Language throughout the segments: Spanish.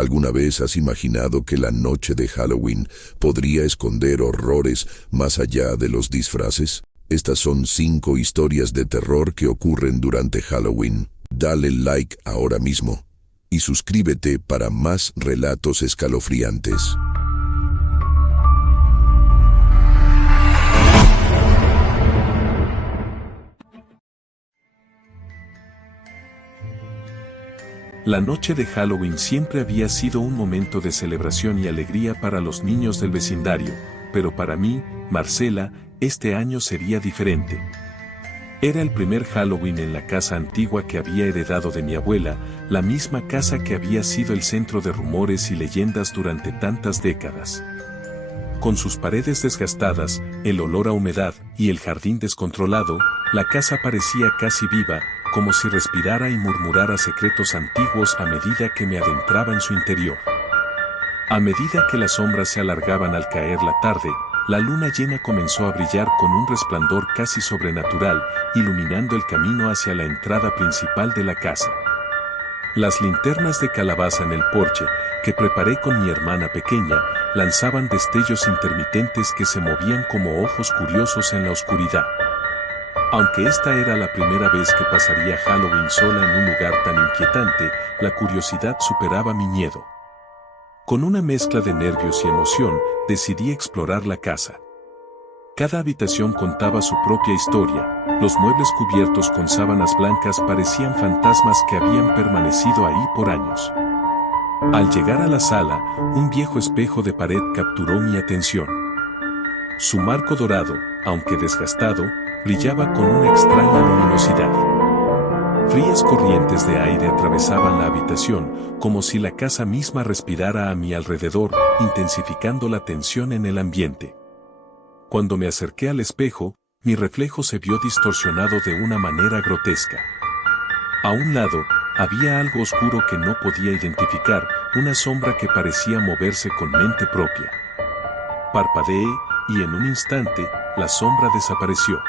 ¿Alguna vez has imaginado que la noche de Halloween podría esconder horrores más allá de los disfraces? Estas son 5 historias de terror que ocurren durante Halloween. Dale like ahora mismo y suscríbete para más relatos escalofriantes. La noche de Halloween siempre había sido un momento de celebración y alegría para los niños del vecindario, pero para mí, Marcela, este año sería diferente. Era el primer Halloween en la casa antigua que había heredado de mi abuela, la misma casa que había sido el centro de rumores y leyendas durante tantas décadas. Con sus paredes desgastadas, el olor a humedad y el jardín descontrolado, la casa parecía casi viva, como si respirara y murmurara secretos antiguos a medida que me adentraba en su interior. A medida que las sombras se alargaban al caer la tarde, la luna llena comenzó a brillar con un resplandor casi sobrenatural, iluminando el camino hacia la entrada principal de la casa. Las linternas de calabaza en el porche, que preparé con mi hermana pequeña, lanzaban destellos intermitentes que se movían como ojos curiosos en la oscuridad. Aunque esta era la primera vez que pasaría Halloween sola en un lugar tan inquietante, la curiosidad superaba mi miedo. Con una mezcla de nervios y emoción, decidí explorar la casa. Cada habitación contaba su propia historia, los muebles cubiertos con sábanas blancas parecían fantasmas que habían permanecido ahí por años. Al llegar a la sala, un viejo espejo de pared capturó mi atención. Su marco dorado, aunque desgastado, brillaba con una extraña luminosidad. Frías corrientes de aire atravesaban la habitación, como si la casa misma respirara a mi alrededor, intensificando la tensión en el ambiente. Cuando me acerqué al espejo, mi reflejo se vio distorsionado de una manera grotesca. A un lado, había algo oscuro que no podía identificar, una sombra que parecía moverse con mente propia. Parpadeé, y en un instante, la sombra desapareció.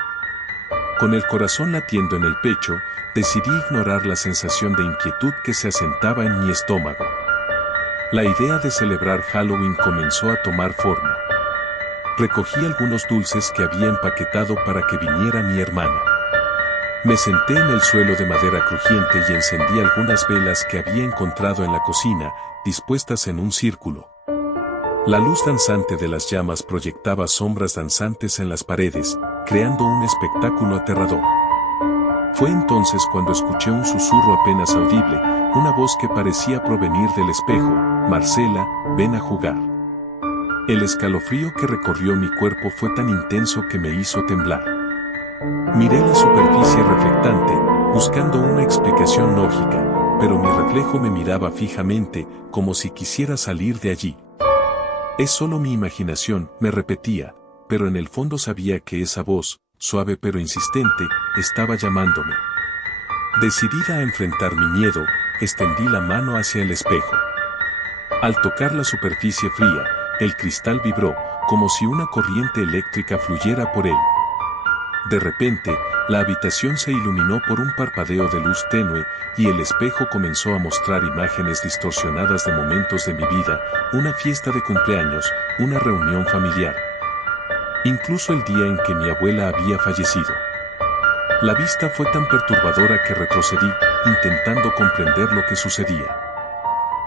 Con el corazón latiendo en el pecho, decidí ignorar la sensación de inquietud que se asentaba en mi estómago. La idea de celebrar Halloween comenzó a tomar forma. Recogí algunos dulces que había empaquetado para que viniera mi hermana. Me senté en el suelo de madera crujiente y encendí algunas velas que había encontrado en la cocina, dispuestas en un círculo. La luz danzante de las llamas proyectaba sombras danzantes en las paredes, creando un espectáculo aterrador. Fue entonces cuando escuché un susurro apenas audible, una voz que parecía provenir del espejo: Marcela, ven a jugar. El escalofrío que recorrió mi cuerpo fue tan intenso que me hizo temblar. Miré la superficie reflectante, buscando una explicación lógica, pero mi reflejo me miraba fijamente, como si quisiera salir de allí. Es solo mi imaginación, me repetía, pero en el fondo sabía que esa voz, suave pero insistente, estaba llamándome. Decidida a enfrentar mi miedo, extendí la mano hacia el espejo. Al tocar la superficie fría, el cristal vibró, como si una corriente eléctrica fluyera por él. De repente, la habitación se iluminó por un parpadeo de luz tenue, y el espejo comenzó a mostrar imágenes distorsionadas de momentos de mi vida, una fiesta de cumpleaños, una reunión familiar. Incluso el día en que mi abuela había fallecido. La vista fue tan perturbadora que retrocedí, intentando comprender lo que sucedía.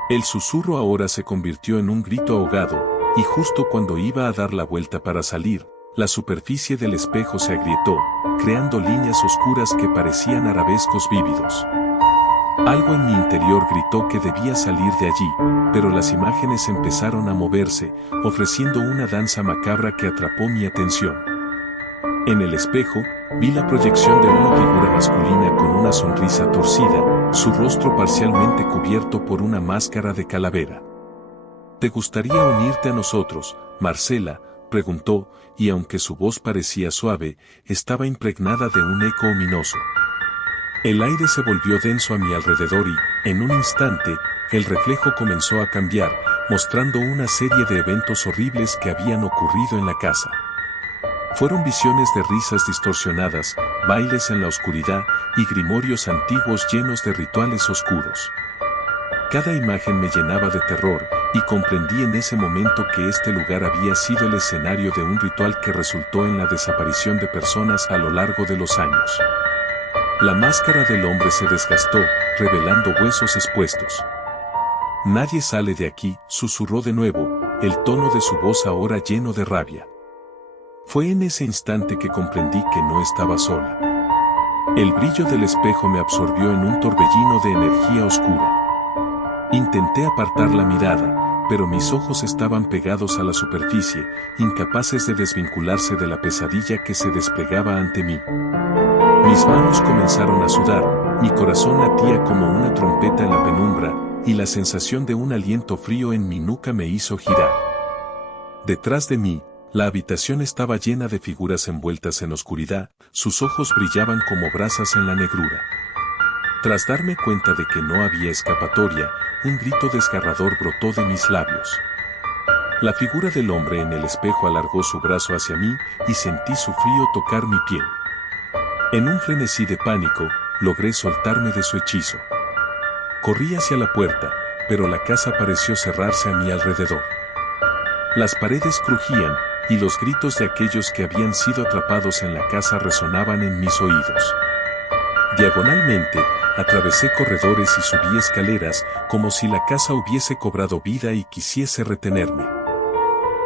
El susurro ahora se convirtió en un grito ahogado, y justo cuando iba a dar la vuelta para salir, la superficie del espejo se agrietó, creando líneas oscuras que parecían arabescos vívidos. Algo en mi interior gritó que debía salir de allí, pero las imágenes empezaron a moverse, ofreciendo una danza macabra que atrapó mi atención. En el espejo, vi la proyección de una figura masculina con una sonrisa torcida, su rostro parcialmente cubierto por una máscara de calavera. ¿Te gustaría unirte a nosotros, Marcela?, preguntó, y aunque su voz parecía suave, estaba impregnada de un eco ominoso. El aire se volvió denso a mi alrededor y, en un instante, el reflejo comenzó a cambiar, mostrando una serie de eventos horribles que habían ocurrido en la casa. Fueron visiones de risas distorsionadas, bailes en la oscuridad y grimorios antiguos llenos de rituales oscuros. Cada imagen me llenaba de terror, y comprendí en ese momento que este lugar había sido el escenario de un ritual que resultó en la desaparición de personas a lo largo de los años. La máscara del hombre se desgastó, revelando huesos expuestos. «Nadie sale de aquí», susurró de nuevo, el tono de su voz ahora lleno de rabia. Fue en ese instante que comprendí que no estaba sola. El brillo del espejo me absorbió en un torbellino de energía oscura. Intenté apartar la mirada, pero mis ojos estaban pegados a la superficie, incapaces de desvincularse de la pesadilla que se desplegaba ante mí. Mis manos comenzaron a sudar, mi corazón latía como una trompeta en la penumbra, y la sensación de un aliento frío en mi nuca me hizo girar. Detrás de mí, la habitación estaba llena de figuras envueltas en oscuridad, sus ojos brillaban como brasas en la negrura. Tras darme cuenta de que no había escapatoria, un grito desgarrador brotó de mis labios. La figura del hombre en el espejo alargó su brazo hacia mí y sentí su frío tocar mi piel. En un frenesí de pánico, logré soltarme de su hechizo. Corrí hacia la puerta, pero la casa pareció cerrarse a mi alrededor. Las paredes crujían, y los gritos de aquellos que habían sido atrapados en la casa resonaban en mis oídos. Diagonalmente, atravesé corredores y subí escaleras, como si la casa hubiese cobrado vida y quisiese retenerme.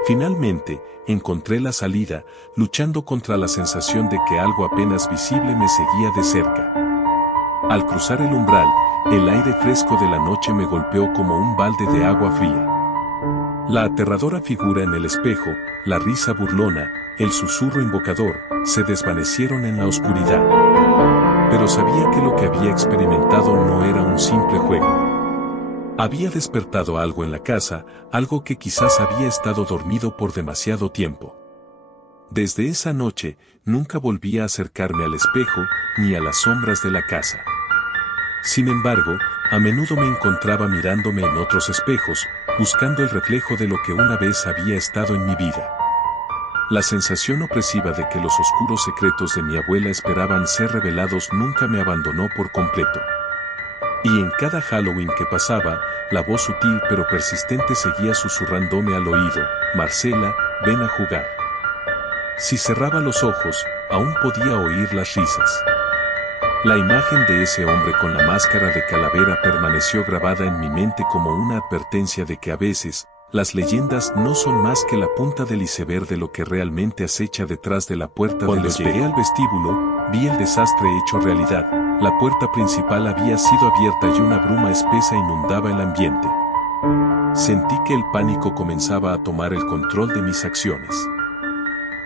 Finalmente, encontré la salida, luchando contra la sensación de que algo apenas visible me seguía de cerca. Al cruzar el umbral, el aire fresco de la noche me golpeó como un balde de agua fría. La aterradora figura en el espejo, la risa burlona, el susurro invocador, se desvanecieron en la oscuridad. Pero sabía que lo que había experimentado no era un simple juego. Había despertado algo en la casa, algo que quizás había estado dormido por demasiado tiempo. Desde esa noche, nunca volví a acercarme al espejo, ni a las sombras de la casa. Sin embargo, a menudo me encontraba mirándome en otros espejos, buscando el reflejo de lo que una vez había estado en mi vida. La sensación opresiva de que los oscuros secretos de mi abuela esperaban ser revelados nunca me abandonó por completo. Y en cada Halloween que pasaba, la voz sutil pero persistente seguía susurrándome al oído: «Marcela, ven a jugar». Si cerraba los ojos, aún podía oír las risas. La imagen de ese hombre con la máscara de calavera permaneció grabada en mi mente como una advertencia de que a veces, las leyendas no son más que la punta del iceberg de lo que realmente acecha detrás de la puerta del espejo. Cuando llegué al vestíbulo, vi el desastre hecho realidad. La puerta principal había sido abierta y una bruma espesa inundaba el ambiente. Sentí que el pánico comenzaba a tomar el control de mis acciones.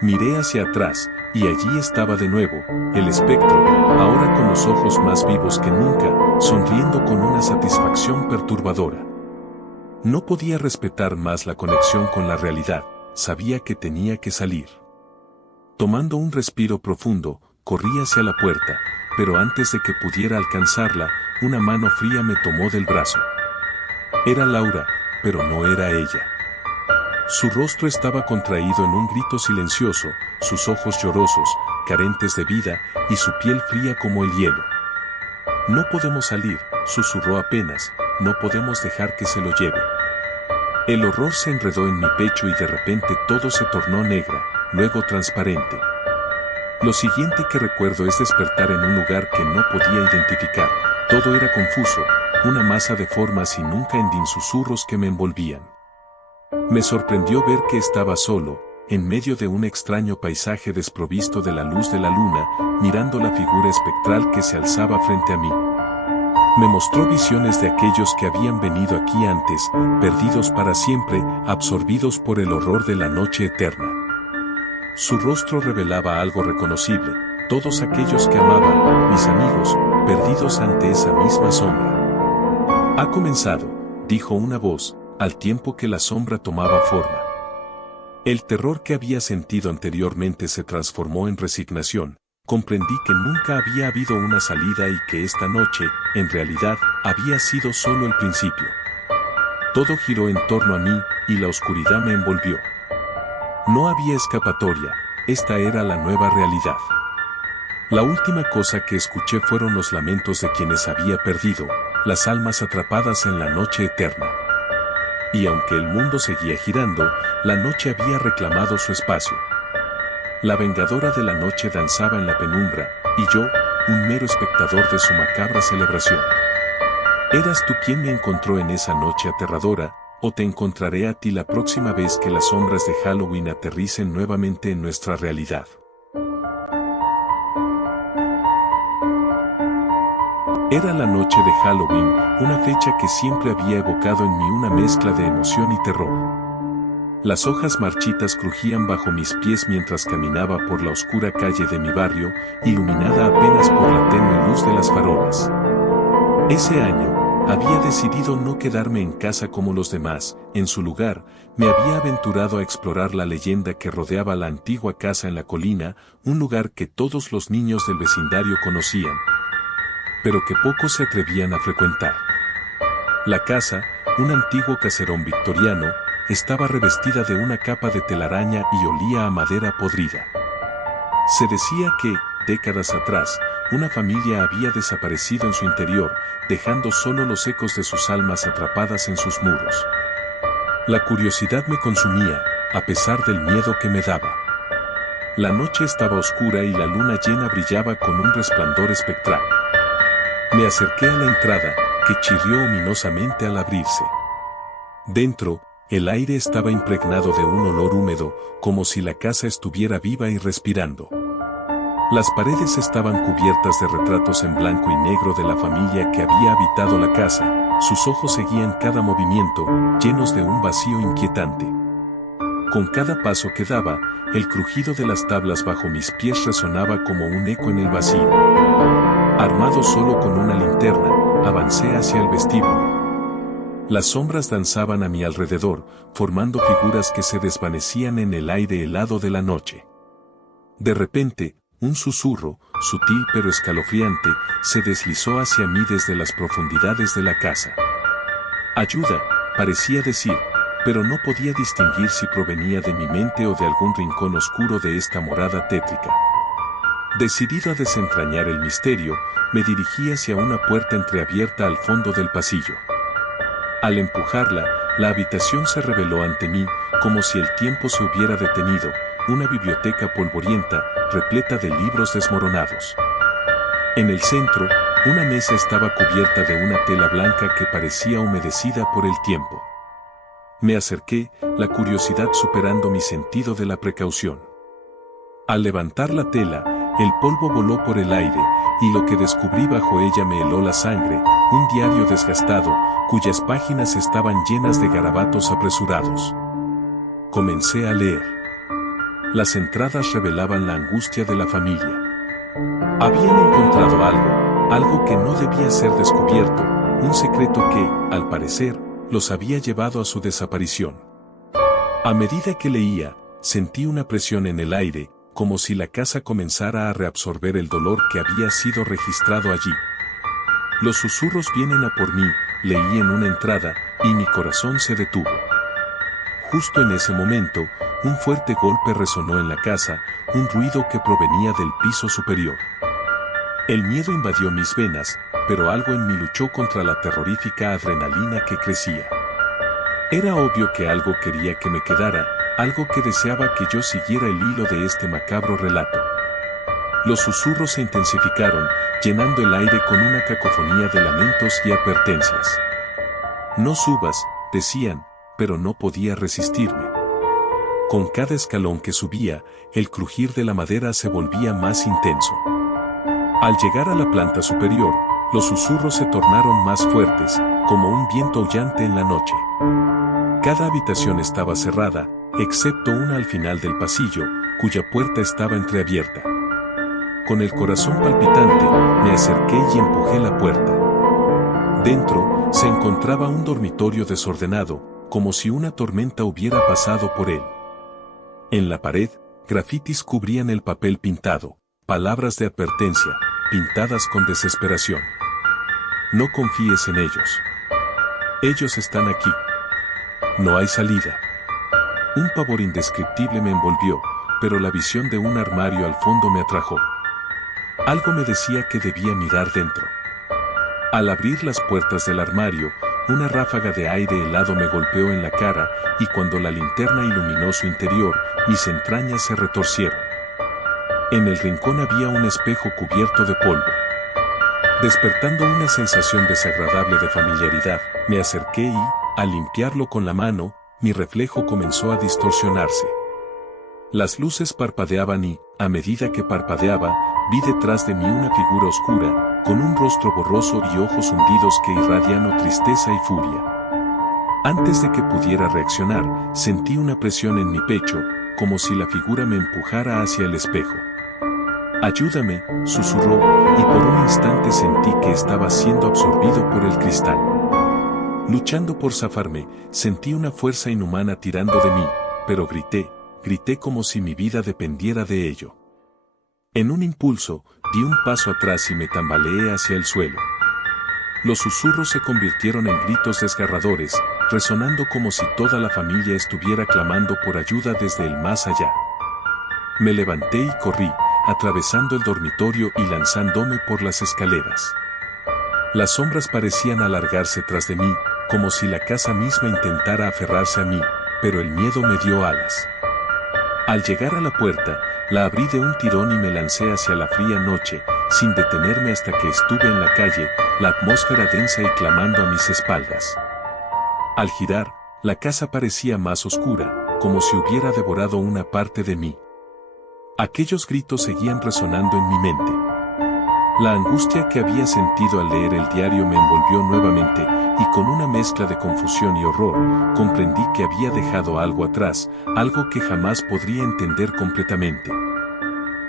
Miré hacia atrás, y allí estaba de nuevo, el espectro, ahora con los ojos más vivos que nunca, sonriendo con una satisfacción perturbadora. No podía respetar más la conexión con la realidad, sabía que tenía que salir. Tomando un respiro profundo, corrí hacia la puerta, pero antes de que pudiera alcanzarla, una mano fría me tomó del brazo. Era Laura, pero no era ella. Su rostro estaba contraído en un grito silencioso, sus ojos llorosos, carentes de vida, y su piel fría como el hielo. «No podemos salir», susurró apenas, «no podemos dejar que se lo lleve». El horror se enredó en mi pecho y de repente todo se tornó negra, luego transparente. Lo siguiente que recuerdo es despertar en un lugar que no podía identificar. Todo era confuso, una masa de formas y nunca ending susurros que me envolvían. Me sorprendió ver que estaba solo, en medio de un extraño paisaje desprovisto de la luz de la luna, mirando la figura espectral que se alzaba frente a mí. Me mostró visiones de aquellos que habían venido aquí antes, perdidos para siempre, absorbidos por el horror de la noche eterna. Su rostro revelaba algo reconocible, todos aquellos que amaban, mis amigos, perdidos ante esa misma sombra. «Ha comenzado», dijo una voz, al tiempo que la sombra tomaba forma. El terror que había sentido anteriormente se transformó en resignación. Comprendí que nunca había habido una salida y que esta noche, en realidad, había sido solo el principio. Todo giró en torno a mí, y la oscuridad me envolvió. No había escapatoria, esta era la nueva realidad. La última cosa que escuché fueron los lamentos de quienes había perdido, las almas atrapadas en la noche eterna. Y aunque el mundo seguía girando, la noche había reclamado su espacio. La vengadora de la noche danzaba en la penumbra, y yo, un mero espectador de su macabra celebración. ¿Eras tú quien me encontró en esa noche aterradora, o te encontraré a ti la próxima vez que las sombras de Halloween aterricen nuevamente en nuestra realidad? Era la noche de Halloween, una fecha que siempre había evocado en mí una mezcla de emoción y terror. Las hojas marchitas crujían bajo mis pies mientras caminaba por la oscura calle de mi barrio, iluminada apenas por la tenue luz de las farolas. Ese año, había decidido no quedarme en casa como los demás. En su lugar, me había aventurado a explorar la leyenda que rodeaba la antigua casa en la colina, un lugar que todos los niños del vecindario conocían, pero que pocos se atrevían a frecuentar. La casa, un antiguo caserón victoriano, estaba revestida de una capa de telaraña y olía a madera podrida. Se decía que, décadas atrás, una familia había desaparecido en su interior, dejando solo los ecos de sus almas atrapadas en sus muros. La curiosidad me consumía, a pesar del miedo que me daba. La noche estaba oscura y la luna llena brillaba con un resplandor espectral. Me acerqué a la entrada, que chirrió ominosamente al abrirse. Dentro, el aire estaba impregnado de un olor húmedo, como si la casa estuviera viva y respirando. Las paredes estaban cubiertas de retratos en blanco y negro de la familia que había habitado la casa. Sus ojos seguían cada movimiento, llenos de un vacío inquietante. Con cada paso que daba, el crujido de las tablas bajo mis pies resonaba como un eco en el vacío. Armado solo con una linterna, avancé hacia el vestíbulo. Las sombras danzaban a mi alrededor, formando figuras que se desvanecían en el aire helado de la noche. De repente, un susurro, sutil pero escalofriante, se deslizó hacia mí desde las profundidades de la casa. «Ayuda», parecía decir, pero no podía distinguir si provenía de mi mente o de algún rincón oscuro de esta morada tétrica. Decidido a desentrañar el misterio, me dirigí hacia una puerta entreabierta al fondo del pasillo. Al empujarla, la habitación se reveló ante mí, como si el tiempo se hubiera detenido, una biblioteca polvorienta, repleta de libros desmoronados. En el centro, una mesa estaba cubierta de una tela blanca que parecía humedecida por el tiempo. Me acerqué, la curiosidad superando mi sentido de la precaución. Al levantar la tela, el polvo voló por el aire, y lo que descubrí bajo ella me heló la sangre, un diario desgastado, cuyas páginas estaban llenas de garabatos apresurados. Comencé a leer. Las entradas revelaban la angustia de la familia. Habían encontrado algo que no debía ser descubierto, un secreto que, al parecer, los había llevado a su desaparición. A medida que leía, sentí una presión en el aire, como si la casa comenzara a reabsorber el dolor que había sido registrado allí. Los susurros vienen a por mí, leí en una entrada, y mi corazón se detuvo. Justo en ese momento, un fuerte golpe resonó en la casa, un ruido que provenía del piso superior. El miedo invadió mis venas, pero algo en mí luchó contra la terrorífica adrenalina que crecía. Era obvio que algo quería que me quedara, algo que deseaba que yo siguiera el hilo de este macabro relato. Los susurros se intensificaron, llenando el aire con una cacofonía de lamentos y advertencias. «No subas», decían, pero no podía resistirme. Con cada escalón que subía, el crujir de la madera se volvía más intenso. Al llegar a la planta superior, los susurros se tornaron más fuertes, como un viento aullante en la noche. Cada habitación estaba cerrada, excepto una al final del pasillo, cuya puerta estaba entreabierta. Con el corazón palpitante, me acerqué y empujé la puerta. Dentro, se encontraba un dormitorio desordenado, como si una tormenta hubiera pasado por él. En la pared, grafitis cubrían el papel pintado, palabras de advertencia, pintadas con desesperación. «No confíes en ellos. Ellos están aquí. No hay salida». Un pavor indescriptible me envolvió, pero la visión de un armario al fondo me atrajo. Algo me decía que debía mirar dentro. Al abrir las puertas del armario, una ráfaga de aire helado me golpeó en la cara, y cuando la linterna iluminó su interior, mis entrañas se retorcieron. En el rincón había un espejo cubierto de polvo. Despertando una sensación desagradable de familiaridad, me acerqué y, al limpiarlo con la mano, mi reflejo comenzó a distorsionarse. Las luces parpadeaban y, a medida que parpadeaba, vi detrás de mí una figura oscura, con un rostro borroso y ojos hundidos que irradiaban tristeza y furia. Antes de que pudiera reaccionar, sentí una presión en mi pecho, como si la figura me empujara hacia el espejo. «Ayúdame», susurró, y por un instante sentí que estaba siendo absorbido por el cristal. Luchando por zafarme, sentí una fuerza inhumana tirando de mí, pero grité como si mi vida dependiera de ello. En un impulso, di un paso atrás y me tambaleé hacia el suelo. Los susurros se convirtieron en gritos desgarradores, resonando como si toda la familia estuviera clamando por ayuda desde el más allá. Me levanté y corrí, atravesando el dormitorio y lanzándome por las escaleras. Las sombras parecían alargarse tras de mí, como si la casa misma intentara aferrarse a mí, pero el miedo me dio alas. Al llegar a la puerta, la abrí de un tirón y me lancé hacia la fría noche, sin detenerme hasta que estuve en la calle, la atmósfera densa y clamando a mis espaldas. Al girar, la casa parecía más oscura, como si hubiera devorado una parte de mí. Aquellos gritos seguían resonando en mi mente. La angustia que había sentido al leer el diario me envolvió nuevamente, y con una mezcla de confusión y horror, comprendí que había dejado algo atrás, algo que jamás podría entender completamente.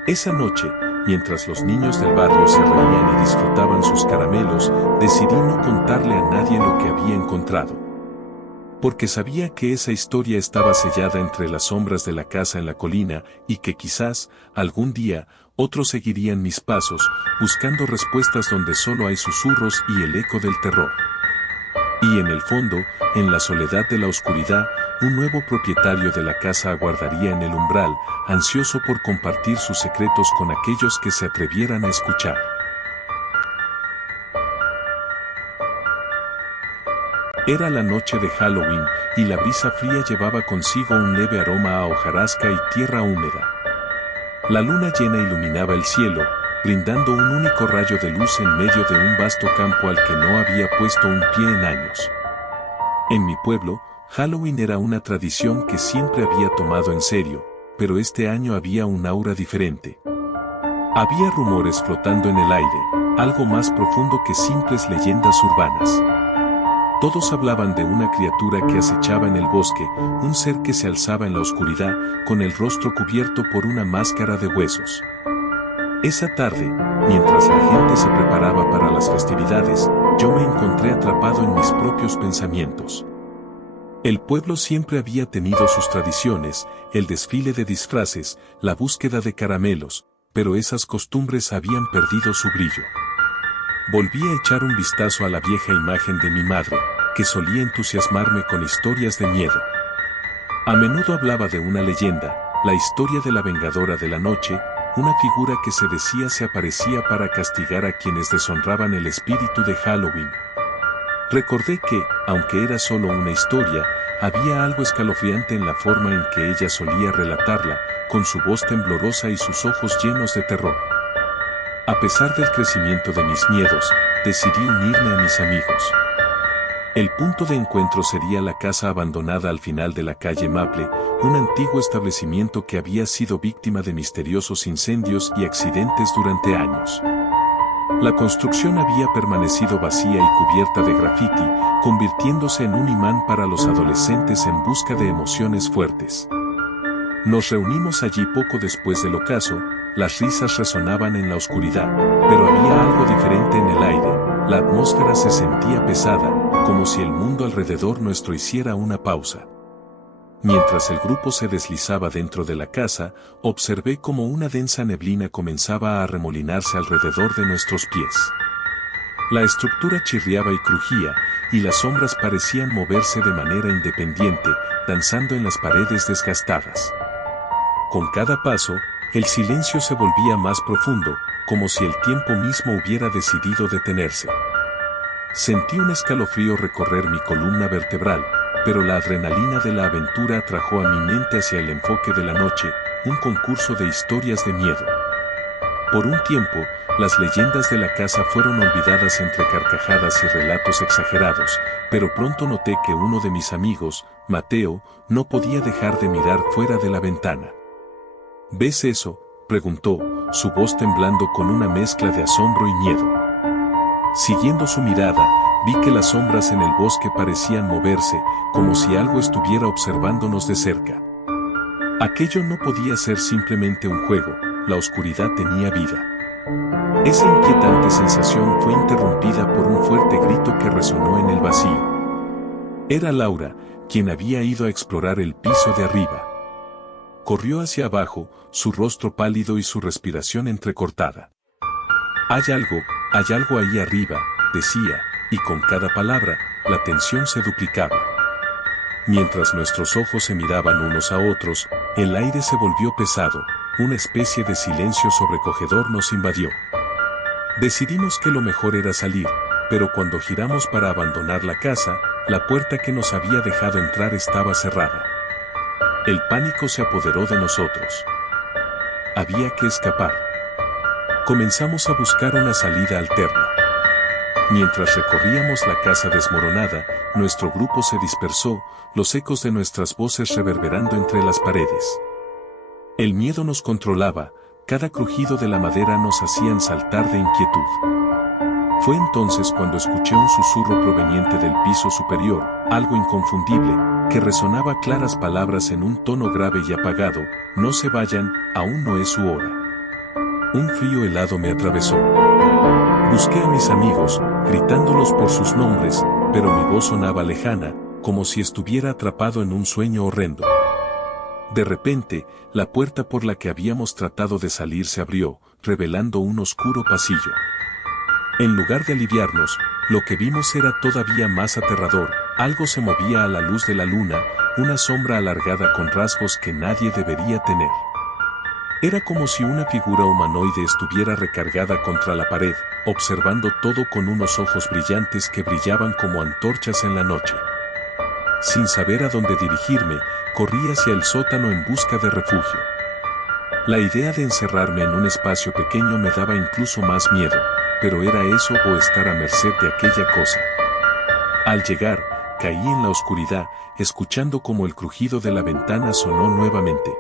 Esa noche, mientras los niños del barrio se reían y disfrutaban sus caramelos, decidí no contarle a nadie lo que había encontrado. Porque sabía que esa historia estaba sellada entre las sombras de la casa en la colina y que quizás, algún día, otros seguirían mis pasos, buscando respuestas donde solo hay susurros y el eco del terror. Y en el fondo, en la soledad de la oscuridad, un nuevo propietario de la casa aguardaría en el umbral, ansioso por compartir sus secretos con aquellos que se atrevieran a escuchar. Era la noche de Halloween, y la brisa fría llevaba consigo un leve aroma a hojarasca y tierra húmeda. La luna llena iluminaba el cielo, brindando un único rayo de luz en medio de un vasto campo al que no había puesto un pie en años. En mi pueblo, Halloween era una tradición que siempre había tomado en serio, pero este año había un aura diferente. Había rumores flotando en el aire, algo más profundo que simples leyendas urbanas. Todos hablaban de una criatura que acechaba en el bosque, un ser que se alzaba en la oscuridad, con el rostro cubierto por una máscara de huesos. Esa tarde, mientras la gente se preparaba para las festividades, yo me encontré atrapado en mis propios pensamientos. El pueblo siempre había tenido sus tradiciones, el desfile de disfraces, la búsqueda de caramelos, pero esas costumbres habían perdido su brillo. Volví a echar un vistazo a la vieja imagen de mi madre, que solía entusiasmarme con historias de miedo. A menudo hablaba de una leyenda, la historia de la Vengadora de la Noche, una figura que se decía se aparecía para castigar a quienes deshonraban el espíritu de Halloween. Recordé que, aunque era solo una historia, había algo escalofriante en la forma en que ella solía relatarla, con su voz temblorosa y sus ojos llenos de terror. A pesar del crecimiento de mis miedos, decidí unirme a mis amigos. El punto de encuentro sería la casa abandonada al final de la calle Maple, un antiguo establecimiento que había sido víctima de misteriosos incendios y accidentes durante años. La construcción había permanecido vacía y cubierta de grafiti, convirtiéndose en un imán para los adolescentes en busca de emociones fuertes. Nos reunimos allí poco después del ocaso, las risas resonaban en la oscuridad, pero había algo diferente en el aire, la atmósfera se sentía pesada, como si el mundo alrededor nuestro hiciera una pausa. Mientras el grupo se deslizaba dentro de la casa, observé cómo una densa neblina comenzaba a arremolinarse alrededor de nuestros pies. La estructura chirriaba y crujía, y las sombras parecían moverse de manera independiente, danzando en las paredes desgastadas. Con cada paso, el silencio se volvía más profundo, como si el tiempo mismo hubiera decidido detenerse. Sentí un escalofrío recorrer mi columna vertebral, pero la adrenalina de la aventura atrajo a mi mente hacia el enfoque de la noche, un concurso de historias de miedo. Por un tiempo, las leyendas de la casa fueron olvidadas entre carcajadas y relatos exagerados, pero pronto noté que uno de mis amigos, Mateo, no podía dejar de mirar fuera de la ventana. ¿Ves eso?, preguntó, su voz temblando con una mezcla de asombro y miedo. Siguiendo su mirada, vi que las sombras en el bosque parecían moverse, como si algo estuviera observándonos de cerca. Aquello no podía ser simplemente un juego, la oscuridad tenía vida. Esa inquietante sensación fue interrumpida por un fuerte grito que resonó en el vacío. Era Laura, quien había ido a explorar el piso de arriba. Corrió hacia abajo, su rostro pálido y su respiración entrecortada. Hay algo ahí arriba, decía, y con cada palabra, la tensión se duplicaba. Mientras nuestros ojos se miraban unos a otros, el aire se volvió pesado, una especie de silencio sobrecogedor nos invadió. Decidimos que lo mejor era salir, pero cuando giramos para abandonar la casa, la puerta que nos había dejado entrar estaba cerrada. El pánico se apoderó de nosotros. Había que escapar. Comenzamos a buscar una salida alterna. Mientras recorríamos la casa desmoronada, nuestro grupo se dispersó, los ecos de nuestras voces reverberando entre las paredes. El miedo nos controlaba, cada crujido de la madera nos hacían saltar de inquietud. Fue entonces cuando escuché un susurro proveniente del piso superior, algo inconfundible, que resonaba claras palabras en un tono grave y apagado: no se vayan, aún no es su hora. Un frío helado me atravesó. Busqué a mis amigos, gritándolos por sus nombres, pero mi voz sonaba lejana, como si estuviera atrapado en un sueño horrendo. De repente, la puerta por la que habíamos tratado de salir se abrió, revelando un oscuro pasillo. En lugar de aliviarnos, lo que vimos era todavía más aterrador. Algo se movía a la luz de la luna, una sombra alargada con rasgos que nadie debería tener. Era como si una figura humanoide estuviera recargada contra la pared, observando todo con unos ojos brillantes que brillaban como antorchas en la noche. Sin saber a dónde dirigirme, corrí hacia el sótano en busca de refugio. La idea de encerrarme en un espacio pequeño me daba incluso más miedo, pero era eso o estar a merced de aquella cosa. Al llegar, caí en la oscuridad, escuchando como el crujido de la ventana sonó nuevamente.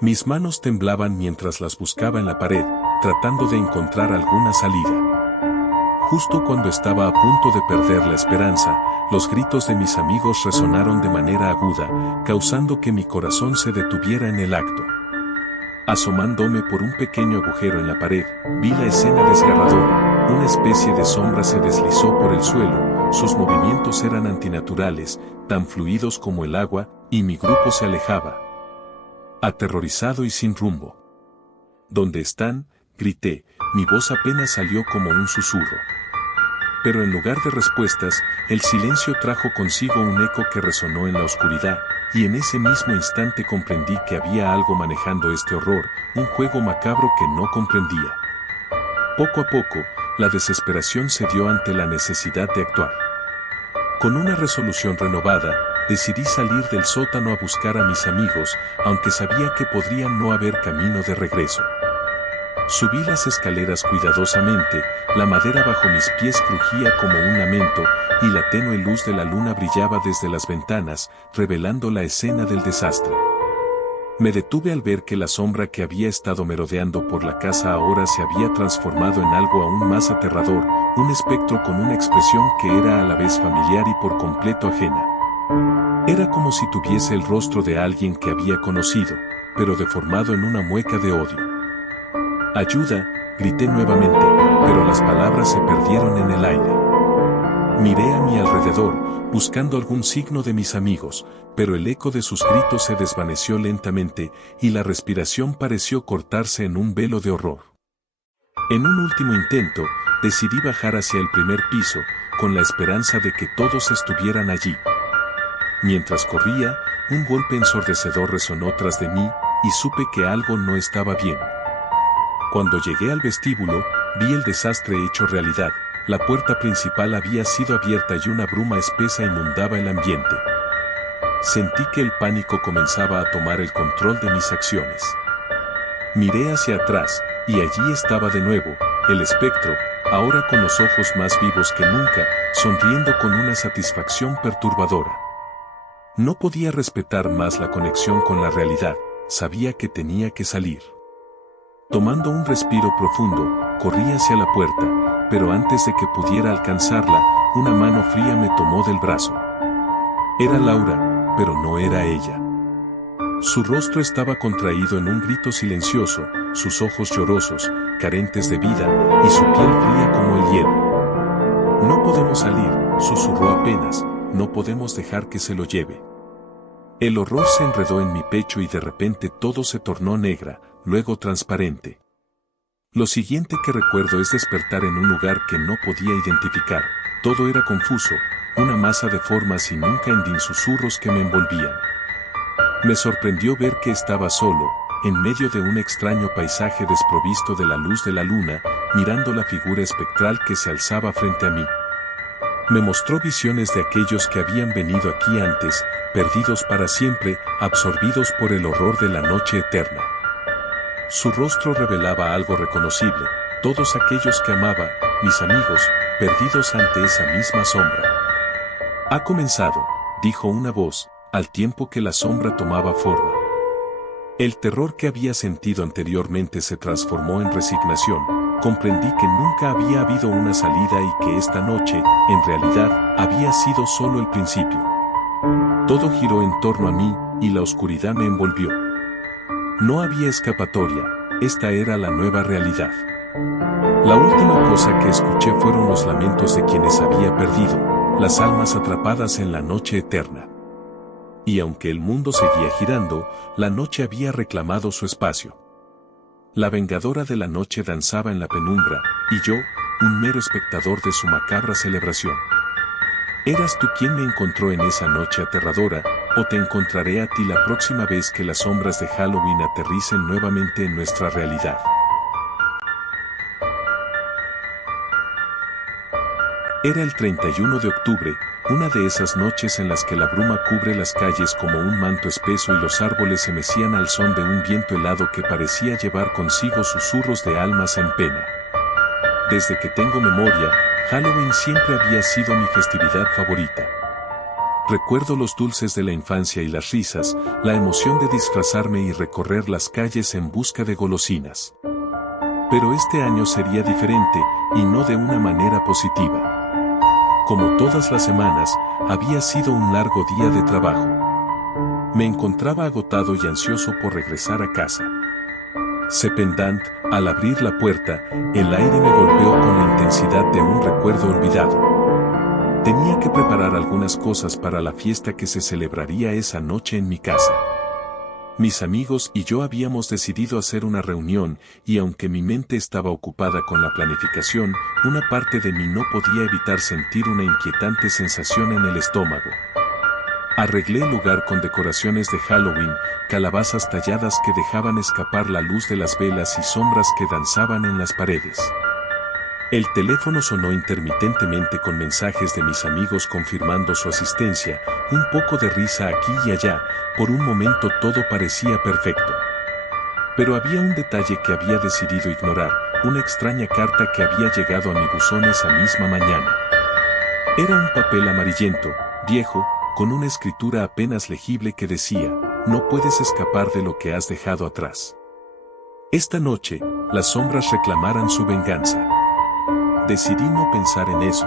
Mis manos temblaban mientras las buscaba en la pared, tratando de encontrar alguna salida. Justo cuando estaba a punto de perder la esperanza, los gritos de mis amigos resonaron de manera aguda, causando que mi corazón se detuviera en el acto. Asomándome por un pequeño agujero en la pared, vi la escena desgarradora. Una especie de sombra se deslizó por el suelo, sus movimientos eran antinaturales, tan fluidos como el agua, y mi grupo se alejaba. Aterrorizado y sin rumbo. ¿Dónde están?, grité, mi voz apenas salió como un susurro. Pero en lugar de respuestas, el silencio trajo consigo un eco que resonó en la oscuridad, y en ese mismo instante comprendí que había algo manejando este horror, un juego macabro que no comprendía. Poco a poco, la desesperación cedió ante la necesidad de actuar. Con una resolución renovada, decidí salir del sótano a buscar a mis amigos, aunque sabía que podría no haber camino de regreso. Subí las escaleras cuidadosamente, la madera bajo mis pies crujía como un lamento, y la tenue luz de la luna brillaba desde las ventanas, revelando la escena del desastre. Me detuve al ver que la sombra que había estado merodeando por la casa ahora se había transformado en algo aún más aterrador, un espectro con una expresión que era a la vez familiar y por completo ajena. Era como si tuviese el rostro de alguien que había conocido, pero deformado en una mueca de odio. «¡Ayuda!», grité nuevamente, pero las palabras se perdieron en el aire. Miré a mi alrededor, buscando algún signo de mis amigos, pero el eco de sus gritos se desvaneció lentamente, y la respiración pareció cortarse en un velo de horror. En un último intento, decidí bajar hacia el primer piso, con la esperanza de que todos estuvieran allí. Mientras corría, un golpe ensordecedor resonó tras de mí, y supe que algo no estaba bien. Cuando llegué al vestíbulo, vi el desastre hecho realidad, la puerta principal había sido abierta y una bruma espesa inundaba el ambiente. Sentí que el pánico comenzaba a tomar el control de mis acciones. Miré hacia atrás, y allí estaba de nuevo, el espectro, ahora con los ojos más vivos que nunca, sonriendo con una satisfacción perturbadora. No podía respetar más la conexión con la realidad, sabía que tenía que salir. Tomando un respiro profundo, corrí hacia la puerta, pero antes de que pudiera alcanzarla, una mano fría me tomó del brazo. Era Laura, pero no era ella. Su rostro estaba contraído en un grito silencioso, sus ojos llorosos, carentes de vida, y su piel fría como el hielo. No podemos salir, susurró apenas, no podemos dejar que se lo lleve. El horror se enredó en mi pecho y de repente todo se tornó negra, luego transparente. Lo siguiente que recuerdo es despertar en un lugar que no podía identificar. Todo era confuso, una masa de formas y nunca endin susurros que me envolvían. Me sorprendió ver que estaba solo, en medio de un extraño paisaje desprovisto de la luz de la luna, mirando la figura espectral que se alzaba frente a mí. Me mostró visiones de aquellos que habían venido aquí antes, perdidos para siempre, absorbidos por el horror de la noche eterna. Su rostro revelaba algo reconocible, todos aquellos que amaba, mis amigos, perdidos ante esa misma sombra. Ha comenzado, dijo una voz, al tiempo que la sombra tomaba forma. El terror que había sentido anteriormente se transformó en resignación. Comprendí que nunca había habido una salida y que esta noche, en realidad, había sido solo el principio. Todo giró en torno a mí, y la oscuridad me envolvió. No había escapatoria, esta era la nueva realidad. La última cosa que escuché fueron los lamentos de quienes había perdido, las almas atrapadas en la noche eterna. Y aunque el mundo seguía girando, la noche había reclamado su espacio. La vengadora de la noche danzaba en la penumbra, y yo, un mero espectador de su macabra celebración. ¿Eras tú quien me encontró en esa noche aterradora, o te encontraré a ti la próxima vez que las sombras de Halloween aterricen nuevamente en nuestra realidad? Era el 31 de octubre, una de esas noches en las que la bruma cubre las calles como un manto espeso y los árboles se mecían al son de un viento helado que parecía llevar consigo susurros de almas en pena. Desde que tengo memoria, Halloween siempre había sido mi festividad favorita. Recuerdo los dulces de la infancia y las risas, la emoción de disfrazarme y recorrer las calles en busca de golosinas. Pero este año sería diferente, y no de una manera positiva. Como todas las semanas, había sido un largo día de trabajo. Me encontraba agotado y ansioso por regresar a casa. Cependant, al abrir la puerta, el aire me golpeó con la intensidad de un recuerdo olvidado. Tenía que preparar algunas cosas para la fiesta que se celebraría esa noche en mi casa. Mis amigos y yo habíamos decidido hacer una reunión, y aunque mi mente estaba ocupada con la planificación, una parte de mí no podía evitar sentir una inquietante sensación en el estómago. Arreglé el lugar con decoraciones de Halloween, calabazas talladas que dejaban escapar la luz de las velas y sombras que danzaban en las paredes. El teléfono sonó intermitentemente con mensajes de mis amigos confirmando su asistencia, un poco de risa aquí y allá, por un momento todo parecía perfecto. Pero había un detalle que había decidido ignorar, una extraña carta que había llegado a mi buzón esa misma mañana. Era un papel amarillento, viejo, con una escritura apenas legible que decía, no puedes escapar de lo que has dejado atrás. Esta noche, las sombras reclamaran su venganza. Decidí no pensar en eso.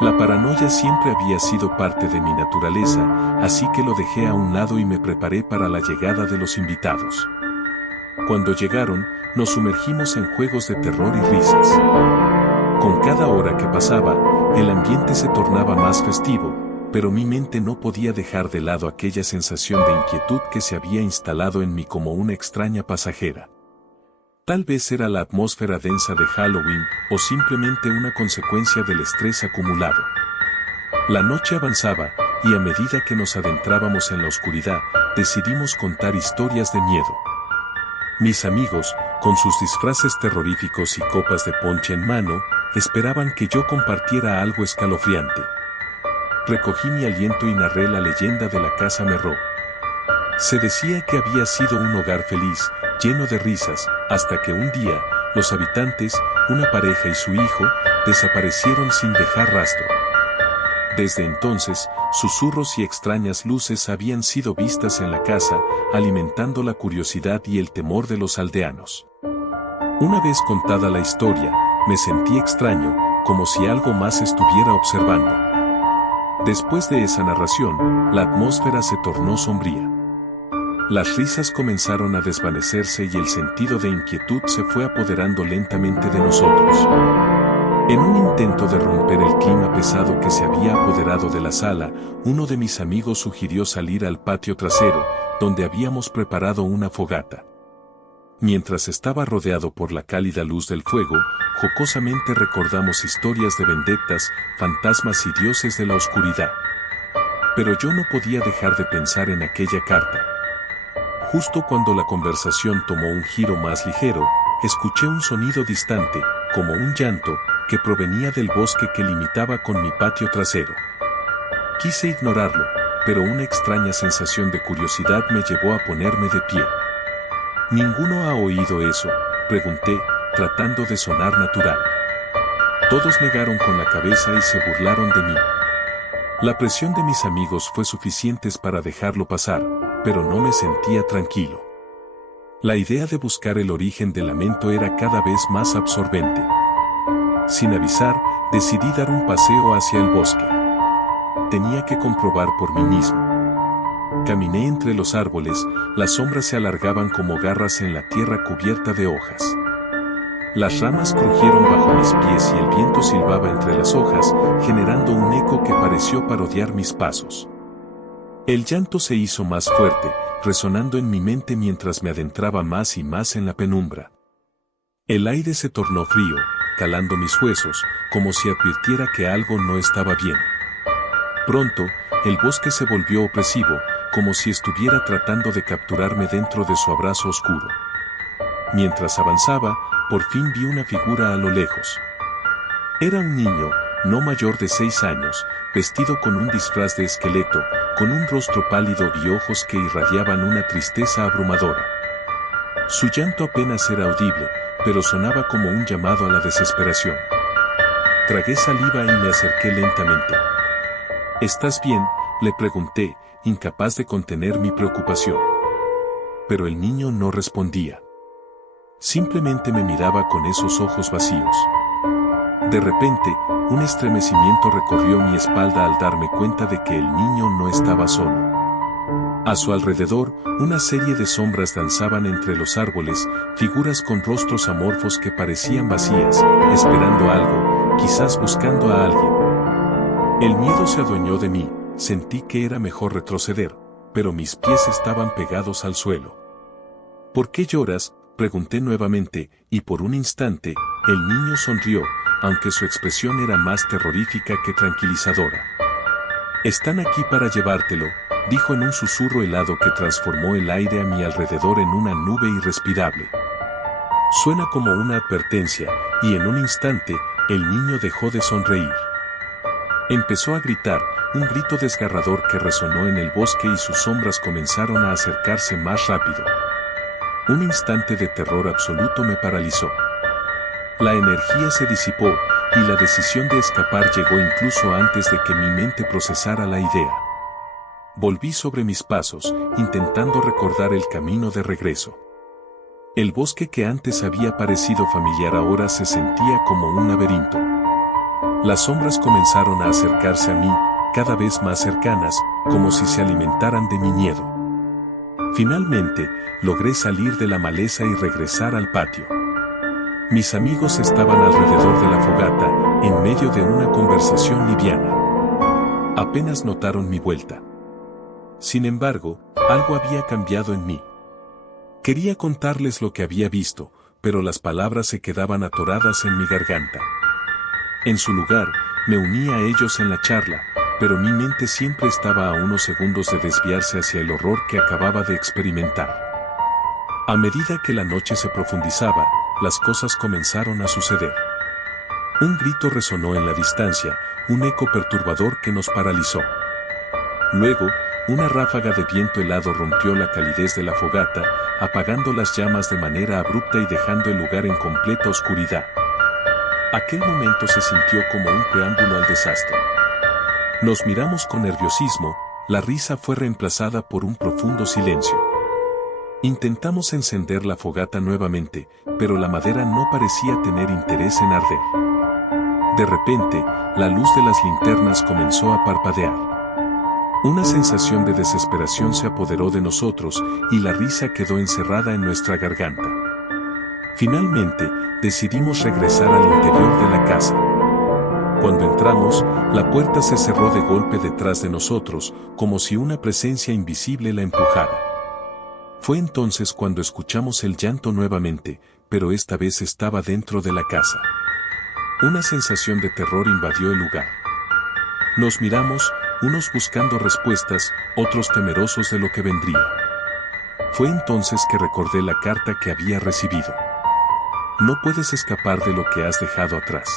La paranoia siempre había sido parte de mi naturaleza, así que lo dejé a un lado y me preparé para la llegada de los invitados. Cuando llegaron, nos sumergimos en juegos de terror y risas. Con cada hora que pasaba, el ambiente se tornaba más festivo, pero mi mente no podía dejar de lado aquella sensación de inquietud que se había instalado en mí como una extraña pasajera. Tal vez era la atmósfera densa de Halloween, o simplemente una consecuencia del estrés acumulado. La noche avanzaba, y a medida que nos adentrábamos en la oscuridad, decidimos contar historias de miedo. Mis amigos, con sus disfraces terroríficos y copas de ponche en mano, esperaban que yo compartiera algo escalofriante. Recogí mi aliento y narré la leyenda de la casa Merró. Se decía que había sido un hogar feliz, lleno de risas, hasta que un día, los habitantes, una pareja y su hijo, desaparecieron sin dejar rastro. Desde entonces, susurros y extrañas luces habían sido vistas en la casa, alimentando la curiosidad y el temor de los aldeanos. Una vez contada la historia, me sentí extraño, como si algo más estuviera observando. Después de esa narración, la atmósfera se tornó sombría. Las risas comenzaron a desvanecerse y el sentido de inquietud se fue apoderando lentamente de nosotros. En un intento de romper el clima pesado que se había apoderado de la sala, uno de mis amigos sugirió salir al patio trasero, donde habíamos preparado una fogata. Mientras estaba rodeado por la cálida luz del fuego, jocosamente recordamos historias de vendetas, fantasmas y dioses de la oscuridad. Pero yo no podía dejar de pensar en aquella carta. Justo cuando la conversación tomó un giro más ligero, escuché un sonido distante, como un llanto, que provenía del bosque que limitaba con mi patio trasero. Quise ignorarlo, pero una extraña sensación de curiosidad me llevó a ponerme de pie. ¿Ninguno ha oído eso?, pregunté, tratando de sonar natural. Todos negaron con la cabeza y se burlaron de mí. La presión de mis amigos fue suficiente para dejarlo pasar, pero no me sentía tranquilo. La idea de buscar el origen del lamento era cada vez más absorbente. Sin avisar, decidí dar un paseo hacia el bosque. Tenía que comprobar por mí mismo. Caminé entre los árboles, las sombras se alargaban como garras en la tierra cubierta de hojas. Las ramas crujieron bajo mis pies y el viento silbaba entre las hojas, generando un eco que pareció parodiar mis pasos. El llanto se hizo más fuerte, resonando en mi mente mientras me adentraba más y más en la penumbra. El aire se tornó frío, calando mis huesos, como si advirtiera que algo no estaba bien. Pronto, el bosque se volvió opresivo, como si estuviera tratando de capturarme dentro de su abrazo oscuro. Mientras avanzaba, por fin vi una figura a lo lejos. Era un niño, no mayor de 6 años, vestido con un disfraz de esqueleto, con un rostro pálido y ojos que irradiaban una tristeza abrumadora. Su llanto apenas era audible, pero sonaba como un llamado a la desesperación. Tragué saliva y me acerqué lentamente. ¿Estás bien?, le pregunté, incapaz de contener mi preocupación. Pero el niño no respondía. Simplemente me miraba con esos ojos vacíos. De repente, un estremecimiento recorrió mi espalda al darme cuenta de que el niño no estaba solo. A su alrededor, una serie de sombras danzaban entre los árboles, figuras con rostros amorfos que parecían vacías, esperando algo, quizás buscando a alguien. El miedo se adueñó de mí, sentí que era mejor retroceder, pero mis pies estaban pegados al suelo. ¿Por qué lloras?, pregunté nuevamente, y por un instante, el niño sonrió, aunque su expresión era más terrorífica que tranquilizadora. «Están aquí para llevártelo», dijo en un susurro helado que transformó el aire a mi alrededor en una nube irrespirable. Suena como una advertencia, y en un instante, el niño dejó de sonreír. Empezó a gritar, un grito desgarrador que resonó en el bosque y sus sombras comenzaron a acercarse más rápido. Un instante de terror absoluto me paralizó. La energía se disipó, y la decisión de escapar llegó incluso antes de que mi mente procesara la idea. Volví sobre mis pasos, intentando recordar el camino de regreso. El bosque que antes había parecido familiar ahora se sentía como un laberinto. Las sombras comenzaron a acercarse a mí, cada vez más cercanas, como si se alimentaran de mi miedo. Finalmente, logré salir de la maleza y regresar al patio. Mis amigos estaban alrededor de la fogata, en medio de una conversación liviana. Apenas notaron mi vuelta. Sin embargo, algo había cambiado en mí. Quería contarles lo que había visto, pero las palabras se quedaban atoradas en mi garganta. En su lugar, me uní a ellos en la charla, pero mi mente siempre estaba a unos segundos de desviarse hacia el horror que acababa de experimentar. A medida que la noche se profundizaba, las cosas comenzaron a suceder. Un grito resonó en la distancia, un eco perturbador que nos paralizó. Luego, una ráfaga de viento helado rompió la calidez de la fogata, apagando las llamas de manera abrupta y dejando el lugar en completa oscuridad. Aquel momento se sintió como un preámbulo al desastre. Nos miramos con nerviosismo, la risa fue reemplazada por un profundo silencio. Intentamos encender la fogata nuevamente, pero la madera no parecía tener interés en arder. De repente, la luz de las linternas comenzó a parpadear. Una sensación de desesperación se apoderó de nosotros y la risa quedó encerrada en nuestra garganta. Finalmente, decidimos regresar al interior de la casa. Cuando entramos, la puerta se cerró de golpe detrás de nosotros, como si una presencia invisible la empujara. Fue entonces cuando escuchamos el llanto nuevamente, pero esta vez estaba dentro de la casa. Una sensación de terror invadió el lugar. Nos miramos, unos buscando respuestas, otros temerosos de lo que vendría. Fue entonces que recordé la carta que había recibido. No puedes escapar de lo que has dejado atrás.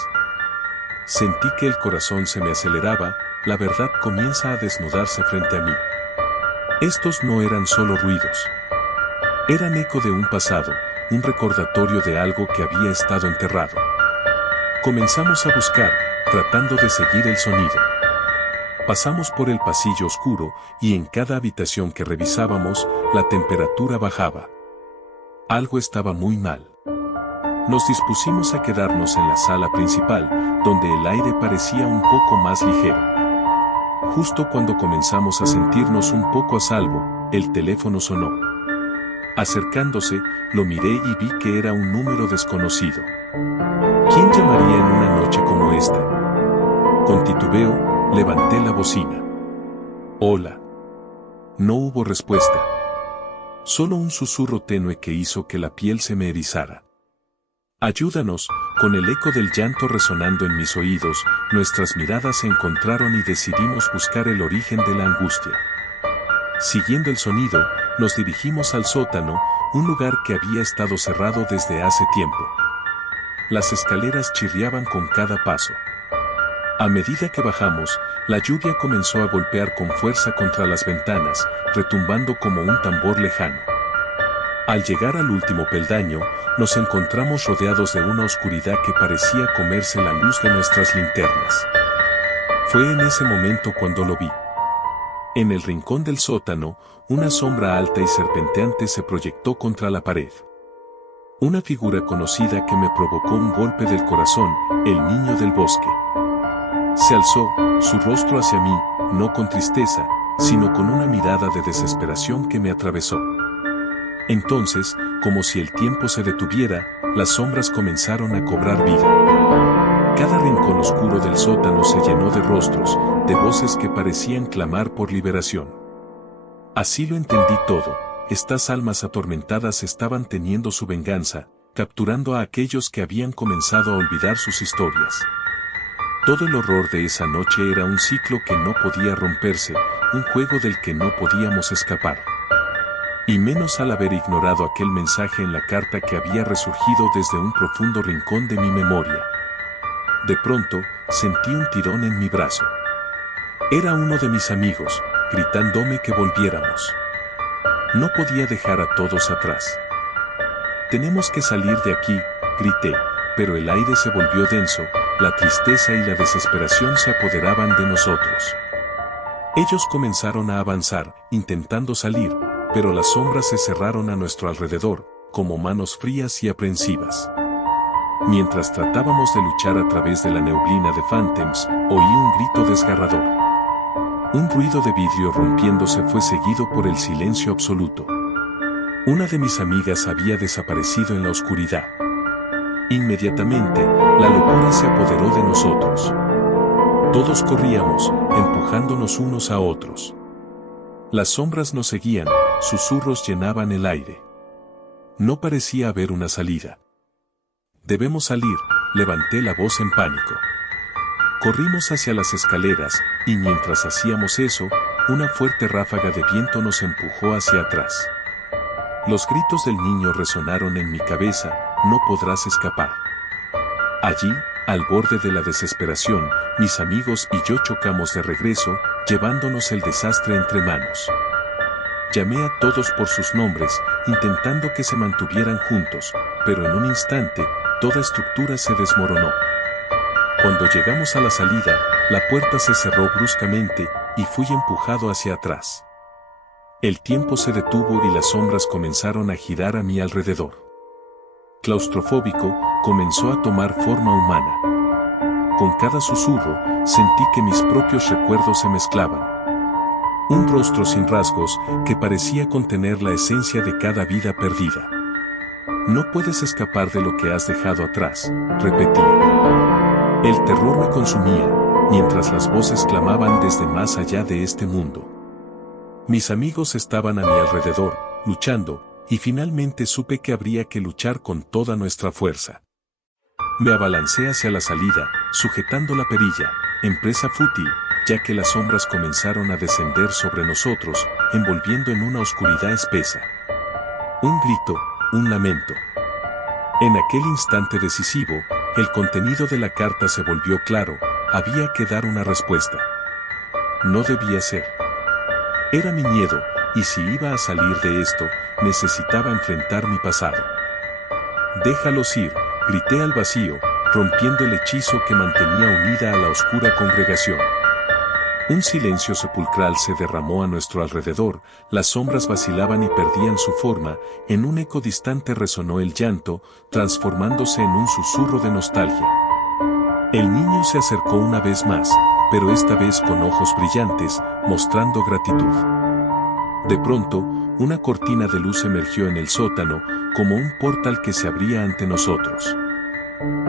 Sentí que el corazón se me aceleraba, la verdad comienza a desnudarse frente a mí. Estos no eran solo ruidos. Eran eco de un pasado, un recordatorio de algo que había estado enterrado. Comenzamos a buscar, tratando de seguir el sonido. Pasamos por el pasillo oscuro, y en cada habitación que revisábamos, la temperatura bajaba. Algo estaba muy mal. Nos dispusimos a quedarnos en la sala principal, donde el aire parecía un poco más ligero. Justo cuando comenzamos a sentirnos un poco a salvo, el teléfono sonó. Acercándose, lo miré y vi que era un número desconocido. ¿Quién llamaría en una noche como esta? Con titubeo, levanté la bocina. Hola. No hubo respuesta. Solo un susurro tenue que hizo que la piel se me erizara. Ayúdanos, con el eco del llanto resonando en mis oídos, nuestras miradas se encontraron y decidimos buscar el origen de la angustia. Siguiendo el sonido, nos dirigimos al sótano, un lugar que había estado cerrado desde hace tiempo. Las escaleras chirriaban con cada paso. A medida que bajamos, la lluvia comenzó a golpear con fuerza contra las ventanas, retumbando como un tambor lejano. Al llegar al último peldaño, nos encontramos rodeados de una oscuridad que parecía comerse la luz de nuestras linternas. Fue en ese momento cuando lo vi. En el rincón del sótano, una sombra alta y serpenteante se proyectó contra la pared. Una figura conocida que me provocó un golpe del corazón, el niño del bosque. Se alzó, su rostro hacia mí, no con tristeza, sino con una mirada de desesperación que me atravesó. Entonces, como si el tiempo se detuviera, las sombras comenzaron a cobrar vida. Cada rincón oscuro del sótano se llenó de rostros, de voces que parecían clamar por liberación. Así lo entendí todo, estas almas atormentadas estaban teniendo su venganza, capturando a aquellos que habían comenzado a olvidar sus historias. Todo el horror de esa noche era un ciclo que no podía romperse, un juego del que no podíamos escapar. Y menos al haber ignorado aquel mensaje en la carta que había resurgido desde un profundo rincón de mi memoria. De pronto, sentí un tirón en mi brazo. Era uno de mis amigos, gritándome que volviéramos. No podía dejar a todos atrás. Tenemos que salir de aquí, grité, pero el aire se volvió denso, la tristeza y la desesperación se apoderaban de nosotros. Ellos comenzaron a avanzar, intentando salir, pero las sombras se cerraron a nuestro alrededor, como manos frías y aprensivas. Mientras tratábamos de luchar a través de la neblina de Phantoms, oí un grito desgarrador. Un ruido de vidrio rompiéndose fue seguido por el silencio absoluto. Una de mis amigas había desaparecido en la oscuridad. Inmediatamente, la locura se apoderó de nosotros. Todos corríamos, empujándonos unos a otros. Las sombras nos seguían, susurros llenaban el aire. No parecía haber una salida. Debemos salir, levanté la voz en pánico. Corrimos hacia las escaleras, y mientras hacíamos eso, una fuerte ráfaga de viento nos empujó hacia atrás. Los gritos del niño resonaron en mi cabeza, no podrás escapar. Allí, Al borde de la desesperación, mis amigos y yo chocamos de regreso, llevándonos el desastre entre manos. Llamé a todos por sus nombres, intentando que se mantuvieran juntos, pero en un instante, toda estructura se desmoronó. Cuando llegamos a la salida, la puerta se cerró bruscamente y fui empujado hacia atrás. El tiempo se detuvo y las sombras comenzaron a girar a mi alrededor. Claustrofóbico, comenzó a tomar forma humana. Con cada susurro, sentí que mis propios recuerdos se mezclaban. Un rostro sin rasgos que parecía contener la esencia de cada vida perdida. No puedes escapar de lo que has dejado atrás, repetía. El terror me consumía, mientras las voces clamaban desde más allá de este mundo. Mis amigos estaban a mi alrededor, luchando, y finalmente supe que habría que luchar con toda nuestra fuerza. Me abalancé hacia la salida, sujetando la perilla, empresa fútil, ya que las sombras comenzaron a descender sobre nosotros, envolviendo en una oscuridad espesa. Un grito, un lamento. En aquel instante decisivo, el contenido de la carta se volvió claro, había que dar una respuesta. No debía ser. Era mi miedo, y si iba a salir de esto, necesitaba enfrentar mi pasado. Déjalos ir, grité al vacío, rompiendo el hechizo que mantenía unida a la oscura congregación. Un silencio sepulcral se derramó a nuestro alrededor, las sombras vacilaban y perdían su forma, en un eco distante resonó el llanto, transformándose en un susurro de nostalgia. El niño se acercó una vez más, pero esta vez con ojos brillantes, mostrando gratitud. De pronto, una cortina de luz emergió en el sótano, como un portal que se abría ante nosotros.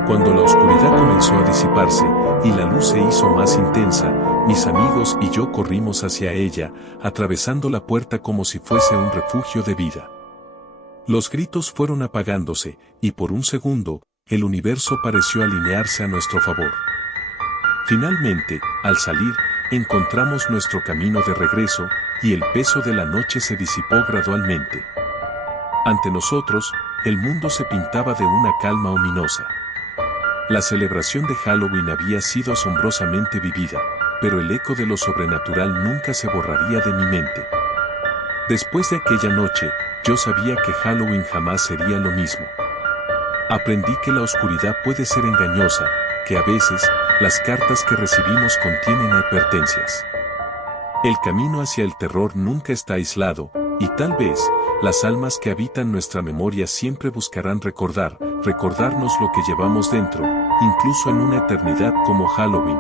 Cuando la oscuridad comenzó a disiparse, y la luz se hizo más intensa, mis amigos y yo corrimos hacia ella, atravesando la puerta como si fuese un refugio de vida. Los gritos fueron apagándose, y por un segundo, el universo pareció alinearse a nuestro favor. Finalmente, al salir, encontramos nuestro camino de regreso, y el peso de la noche se disipó gradualmente. Ante nosotros, el mundo se pintaba de una calma ominosa. La celebración de Halloween había sido asombrosamente vivida, pero el eco de lo sobrenatural nunca se borraría de mi mente. Después de aquella noche, yo sabía que Halloween jamás sería lo mismo. Aprendí que la oscuridad puede ser engañosa, que a veces, las cartas que recibimos contienen advertencias. El camino hacia el terror nunca está aislado, y tal vez, las almas que habitan nuestra memoria siempre buscarán recordarnos lo que llevamos dentro, incluso en una eternidad como Halloween.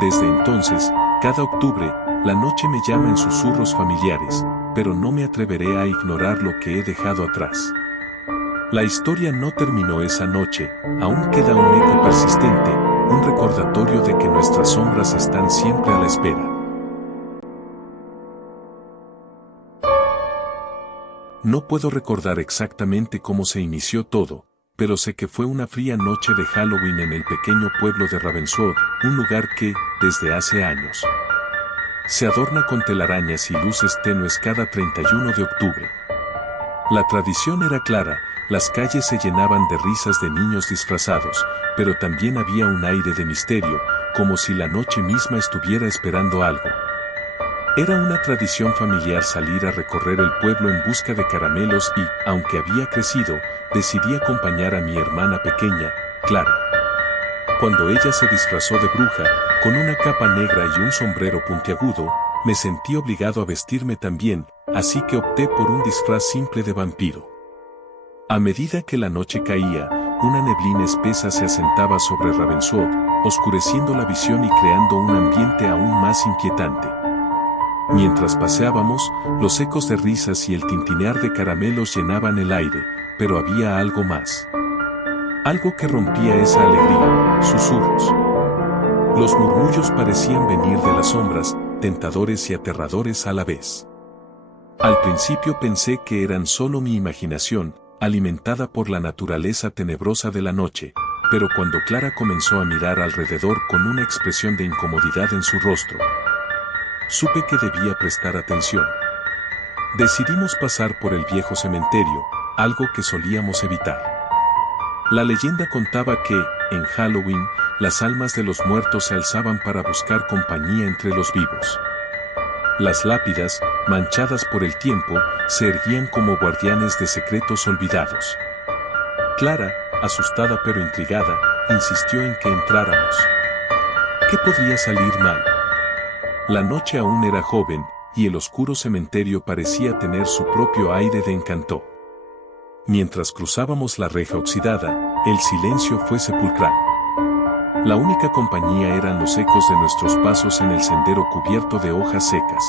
Desde entonces, cada octubre, la noche me llama en susurros familiares, pero no me atreveré a ignorar lo que he dejado atrás. La historia no terminó esa noche, aún queda un eco persistente, un recordatorio de que nuestras sombras están siempre a la espera. No puedo recordar exactamente cómo se inició todo, pero sé que fue una fría noche de Halloween en el pequeño pueblo de Ravenswood, un lugar que, desde hace años, se adorna con telarañas y luces tenues cada 31 de octubre. La tradición era clara, las calles se llenaban de risas de niños disfrazados, pero también había un aire de misterio, como si la noche misma estuviera esperando algo. Era una tradición familiar salir a recorrer el pueblo en busca de caramelos y, aunque había crecido, decidí acompañar a mi hermana pequeña, Clara. Cuando ella se disfrazó de bruja, con una capa negra y un sombrero puntiagudo, me sentí obligado a vestirme también, así que opté por un disfraz simple de vampiro. A medida que la noche caía, una neblina espesa se asentaba sobre Ravenswood, oscureciendo la visión y creando un ambiente aún más inquietante. Mientras paseábamos, los ecos de risas y el tintinear de caramelos llenaban el aire, pero había algo más. Algo que rompía esa alegría, susurros. Los murmullos parecían venir de las sombras, tentadores y aterradores a la vez. Al principio pensé que eran solo mi imaginación, alimentada por la naturaleza tenebrosa de la noche, pero cuando Clara comenzó a mirar alrededor con una expresión de incomodidad en su rostro, supe que debía prestar atención. Decidimos pasar por el viejo cementerio, algo que solíamos evitar. La leyenda contaba que, en Halloween, las almas de los muertos se alzaban para buscar compañía entre los vivos. Las lápidas, manchadas por el tiempo, se erguían como guardianes de secretos olvidados. Clara, asustada pero intrigada, insistió en que entráramos. ¿Qué podría salir mal? La noche aún era joven, y el oscuro cementerio parecía tener su propio aire de encanto. Mientras cruzábamos la reja oxidada, el silencio fue sepulcral. La única compañía eran los ecos de nuestros pasos en el sendero cubierto de hojas secas.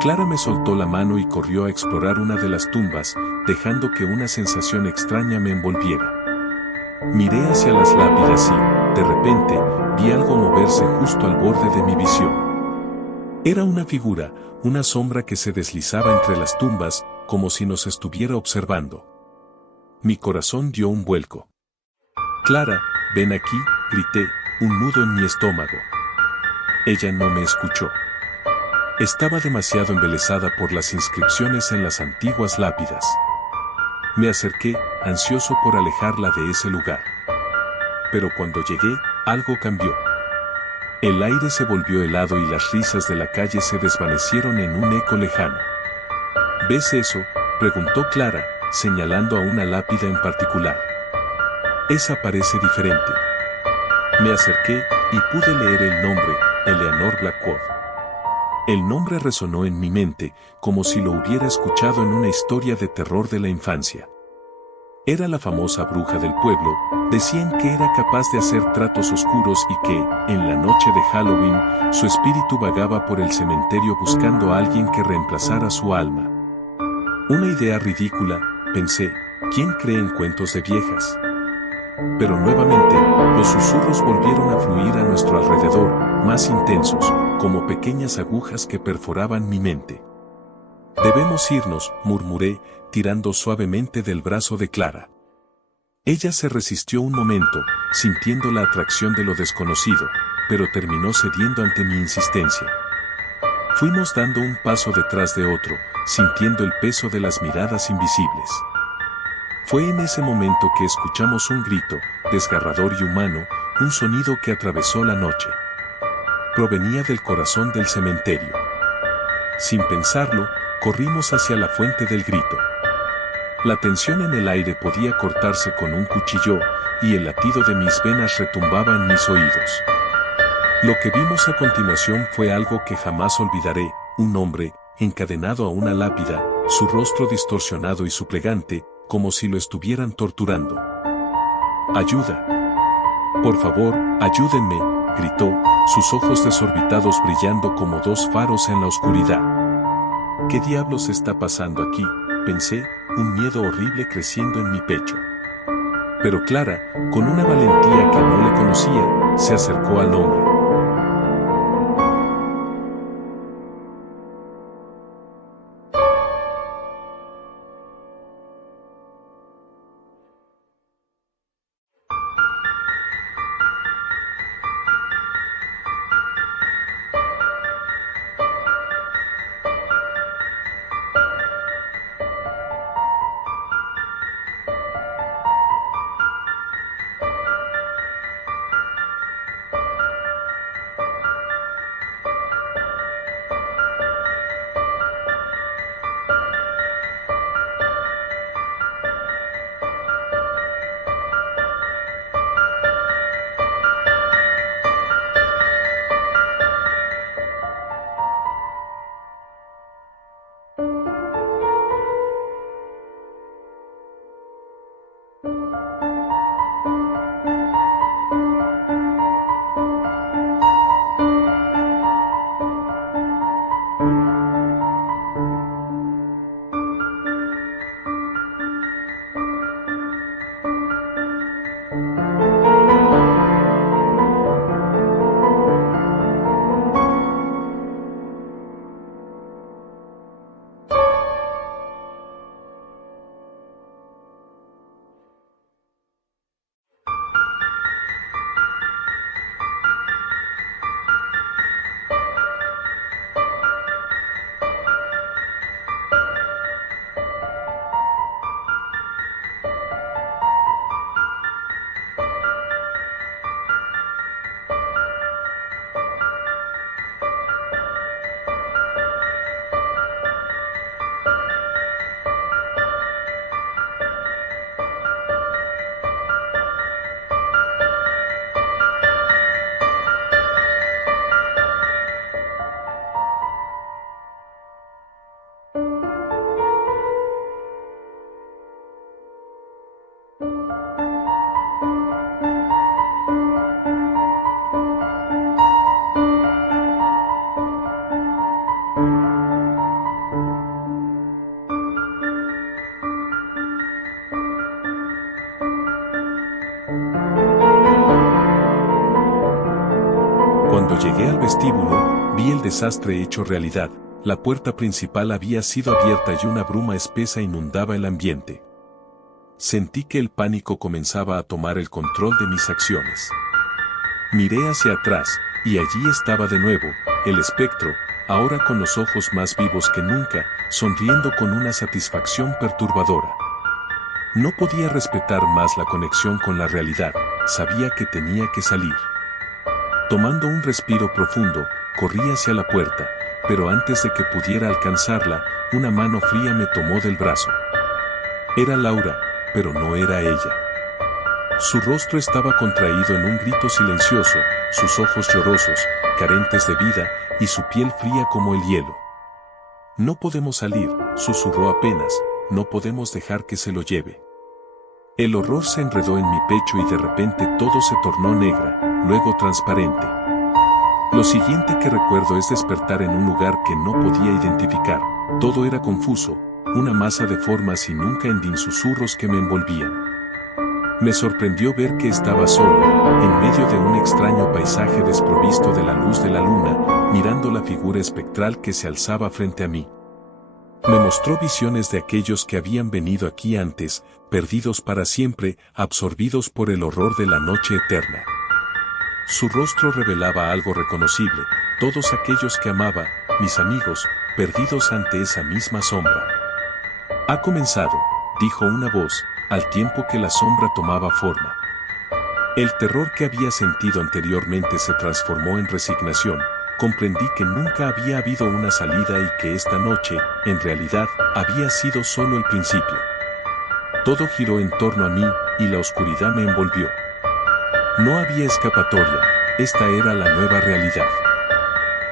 Clara me soltó la mano y corrió a explorar una de las tumbas, dejando que una sensación extraña me envolviera. Miré hacia las lápidas y, de repente, vi algo moverse justo al borde de mi visión. Era una figura, una sombra que se deslizaba entre las tumbas, como si nos estuviera observando. Mi corazón dio un vuelco. Clara, ven aquí, grité, un nudo en mi estómago. Ella no me escuchó. Estaba demasiado embelesada por las inscripciones en las antiguas lápidas. Me acerqué, ansioso por alejarla de ese lugar. Pero cuando llegué, algo cambió. El aire se volvió helado y las risas de la calle se desvanecieron en un eco lejano. ¿Ves eso?, preguntó Clara, señalando a una lápida en particular. Esa parece diferente. Me acerqué y pude leer el nombre, Eleanor Blackwood. El nombre resonó en mi mente, como si lo hubiera escuchado en una historia de terror de la infancia. Era la famosa bruja del pueblo, decían que era capaz de hacer tratos oscuros y que, en la noche de Halloween, su espíritu vagaba por el cementerio buscando a alguien que reemplazara su alma. Una idea ridícula, pensé, ¿quién cree en cuentos de viejas? Pero nuevamente, los susurros volvieron a fluir a nuestro alrededor, más intensos, como pequeñas agujas que perforaban mi mente. Debemos irnos, murmuré, tirando suavemente del brazo de Clara. Ella se resistió un momento, sintiendo la atracción de lo desconocido, pero terminó cediendo ante mi insistencia. Fuimos dando un paso detrás de otro, sintiendo el peso de las miradas invisibles. Fue en ese momento que escuchamos un grito, desgarrador y humano, un sonido que atravesó la noche. Provenía del corazón del cementerio. Sin pensarlo, corrimos hacia la fuente del grito. La tensión en el aire podía cortarse con un cuchillo, y el latido de mis venas retumbaba en mis oídos. Lo que vimos a continuación fue algo que jamás olvidaré, un hombre, encadenado a una lápida, su rostro distorsionado y suplicante, como si lo estuvieran torturando. ¡Ayuda! Por favor, ayúdenme, gritó, sus ojos desorbitados brillando como dos faros en la oscuridad. ¿Qué diablos está pasando aquí?, pensé, un miedo horrible creciendo en mi pecho. Pero Clara, con una valentía que no le conocía, se acercó al hombre. Cuando llegué al vestíbulo, vi el desastre hecho realidad. La puerta principal había sido abierta y una bruma espesa inundaba el ambiente. Sentí que el pánico comenzaba a tomar el control de mis acciones. Miré hacia atrás, y allí estaba de nuevo, el espectro, ahora con los ojos más vivos que nunca, sonriendo con una satisfacción perturbadora. No podía respetar más la conexión con la realidad, sabía que tenía que salir. Tomando un respiro profundo, corrí hacia la puerta, pero antes de que pudiera alcanzarla, una mano fría me tomó del brazo. Era Laura, pero no era ella. Su rostro estaba contraído en un grito silencioso, sus ojos llorosos, carentes de vida, y su piel fría como el hielo. No podemos salir, susurró apenas, no podemos dejar que se lo lleve. El horror se enredó en mi pecho y de repente todo se tornó negra, luego transparente. Lo siguiente que recuerdo es despertar en un lugar que no podía identificar. Todo era confuso, una masa de formas y nunca ending susurros que me envolvían. Me sorprendió ver que estaba solo, en medio de un extraño paisaje desprovisto de la luz de la luna, mirando la figura espectral que se alzaba frente a mí. Me mostró visiones de aquellos que habían venido aquí antes, perdidos para siempre, absorbidos por el horror de la noche eterna. Su rostro revelaba algo reconocible, todos aquellos que amaba, mis amigos, perdidos ante esa misma sombra. Ha comenzado, dijo una voz, al tiempo que la sombra tomaba forma. El terror que había sentido anteriormente se transformó en resignación. Comprendí que nunca había habido una salida y que esta noche, en realidad, había sido solo el principio. Todo giró en torno a mí, y la oscuridad me envolvió. No había escapatoria, esta era la nueva realidad.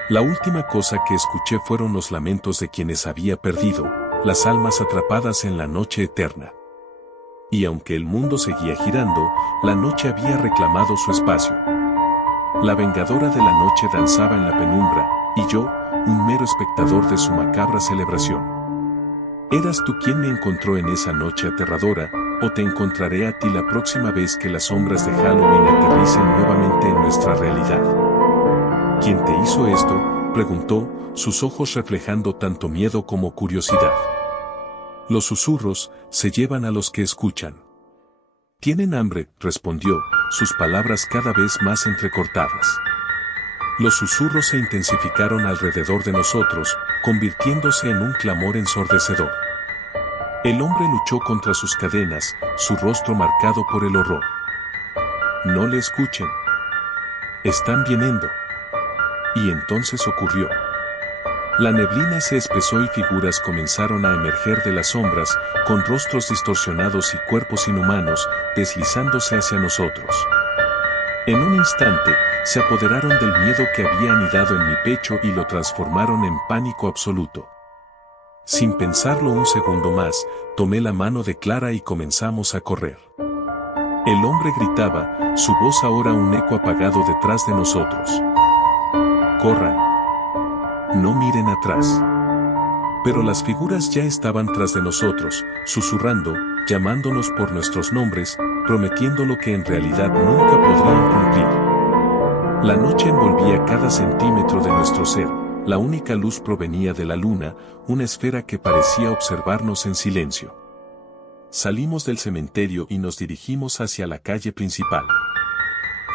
La última cosa que escuché fueron los lamentos de quienes había perdido, las almas atrapadas en la noche eterna. Y aunque el mundo seguía girando, la noche había reclamado su espacio. La vengadora de la noche danzaba en la penumbra, y yo, un mero espectador de su macabra celebración. ¿Eras tú quien me encontró en esa noche aterradora, o te encontraré a ti la próxima vez que las sombras de Halloween aterricen nuevamente en nuestra realidad? ¿Quién te hizo esto?, preguntó, sus ojos reflejando tanto miedo como curiosidad. Los susurros se llevan a los que escuchan. ¿Tienen hambre?, respondió, sus palabras cada vez más entrecortadas. Los susurros se intensificaron alrededor de nosotros, convirtiéndose en un clamor ensordecedor. El hombre luchó contra sus cadenas, su rostro marcado por el horror. No le escuchen. Están viniendo. Y entonces ocurrió. La neblina se espesó y figuras comenzaron a emerger de las sombras, con rostros distorsionados y cuerpos inhumanos, deslizándose hacia nosotros. En un instante, se apoderaron del miedo que había anidado en mi pecho y lo transformaron en pánico absoluto. Sin pensarlo un segundo más, tomé la mano de Clara y comenzamos a correr. El hombre gritaba, su voz ahora un eco apagado detrás de nosotros. ¡Corran! No miren atrás. Pero las figuras ya estaban tras de nosotros, susurrando, llamándonos por nuestros nombres, prometiendo lo que en realidad nunca podrían cumplir. La noche envolvía cada centímetro de nuestro ser, la única luz provenía de la luna, una esfera que parecía observarnos en silencio. Salimos del cementerio y nos dirigimos hacia la calle principal.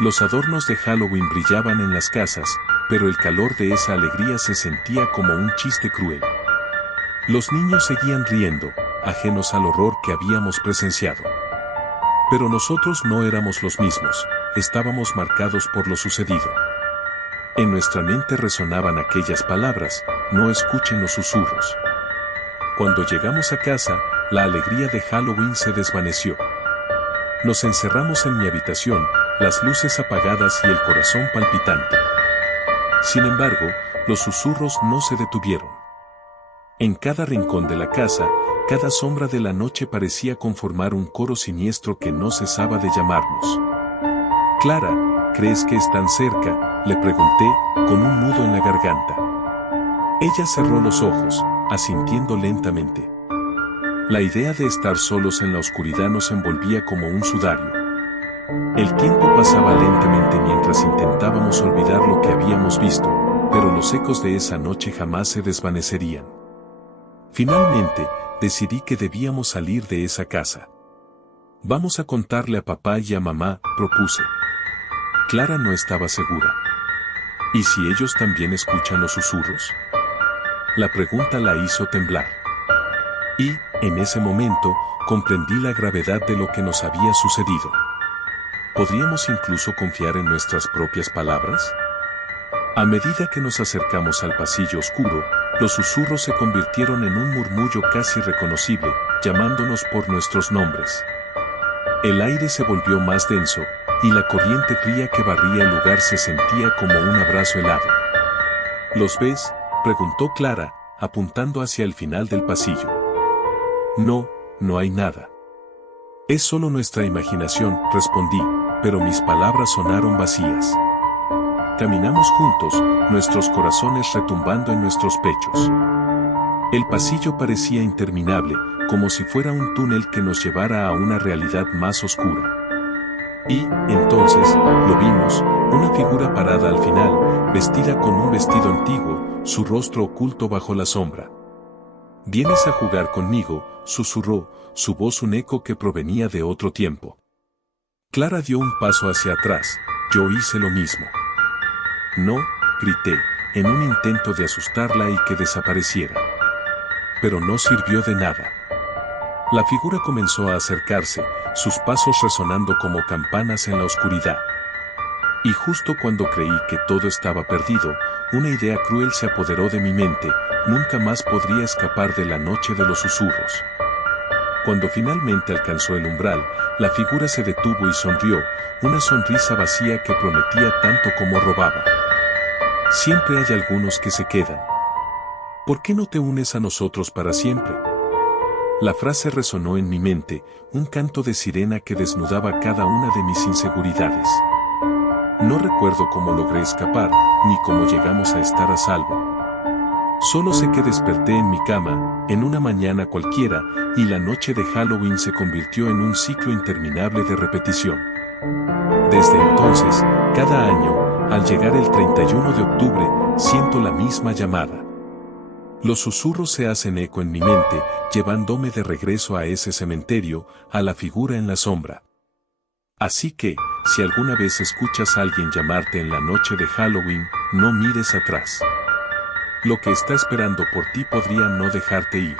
Los adornos de Halloween brillaban en las casas, pero el calor de esa alegría se sentía como un chiste cruel. Los niños seguían riendo, ajenos al horror que habíamos presenciado. Pero nosotros no éramos los mismos, estábamos marcados por lo sucedido. En nuestra mente resonaban aquellas palabras, no escuchen los susurros. Cuando llegamos a casa, la alegría de Halloween se desvaneció. Nos encerramos en mi habitación, las luces apagadas y el corazón palpitante. Sin embargo, los susurros no se detuvieron. En cada rincón de la casa, cada sombra de la noche parecía conformar un coro siniestro que no cesaba de llamarnos. Clara, ¿crees que están cerca?, le pregunté, con un nudo en la garganta. Ella cerró los ojos, asintiendo lentamente. La idea de estar solos en la oscuridad nos envolvía como un sudario. El tiempo pasaba lentamente mientras intentábamos olvidar lo que habíamos visto, pero los ecos de esa noche jamás se desvanecerían. Finalmente, decidí que debíamos salir de esa casa. Vamos a contarle a papá y a mamá, propuse. Clara no estaba segura. ¿Y si ellos también escuchan los susurros? La pregunta la hizo temblar. Y, en ese momento, comprendí la gravedad de lo que nos había sucedido. ¿Podríamos incluso confiar en nuestras propias palabras? A medida que nos acercamos al pasillo oscuro, los susurros se convirtieron en un murmullo casi reconocible, llamándonos por nuestros nombres. El aire se volvió más denso, y la corriente fría que barría el lugar se sentía como un abrazo helado. ¿Los ves?, preguntó Clara, apuntando hacia el final del pasillo. No, no hay nada. Es solo nuestra imaginación, respondí, pero mis palabras sonaron vacías. Caminamos juntos, nuestros corazones retumbando en nuestros pechos. El pasillo parecía interminable, como si fuera un túnel que nos llevara a una realidad más oscura. Y, entonces, lo vimos, una figura parada al final, vestida con un vestido antiguo, su rostro oculto bajo la sombra. «¿Vienes a jugar conmigo?», susurró, su voz un eco que provenía de otro tiempo. Clara dio un paso hacia atrás, yo hice lo mismo. «No», grité, en un intento de asustarla y que desapareciera. Pero no sirvió de nada. La figura comenzó a acercarse, sus pasos resonando como campanas en la oscuridad. Y justo cuando creí que todo estaba perdido, una idea cruel se apoderó de mi mente, nunca más podría escapar de la noche de los susurros. Cuando finalmente alcanzó el umbral, la figura se detuvo y sonrió, una sonrisa vacía que prometía tanto como robaba. Siempre hay algunos que se quedan. ¿Por qué no te unes a nosotros para siempre? La frase resonó en mi mente, un canto de sirena que desnudaba cada una de mis inseguridades. No recuerdo cómo logré escapar, ni cómo llegamos a estar a salvo. Solo sé que desperté en mi cama, en una mañana cualquiera, y la noche de Halloween se convirtió en un ciclo interminable de repetición. Desde entonces, cada año, al llegar el 31 de octubre, siento la misma llamada. Los susurros se hacen eco en mi mente, llevándome de regreso a ese cementerio, a la figura en la sombra. Así que, si alguna vez escuchas a alguien llamarte en la noche de Halloween, no mires atrás. Lo que está esperando por ti podría no dejarte ir.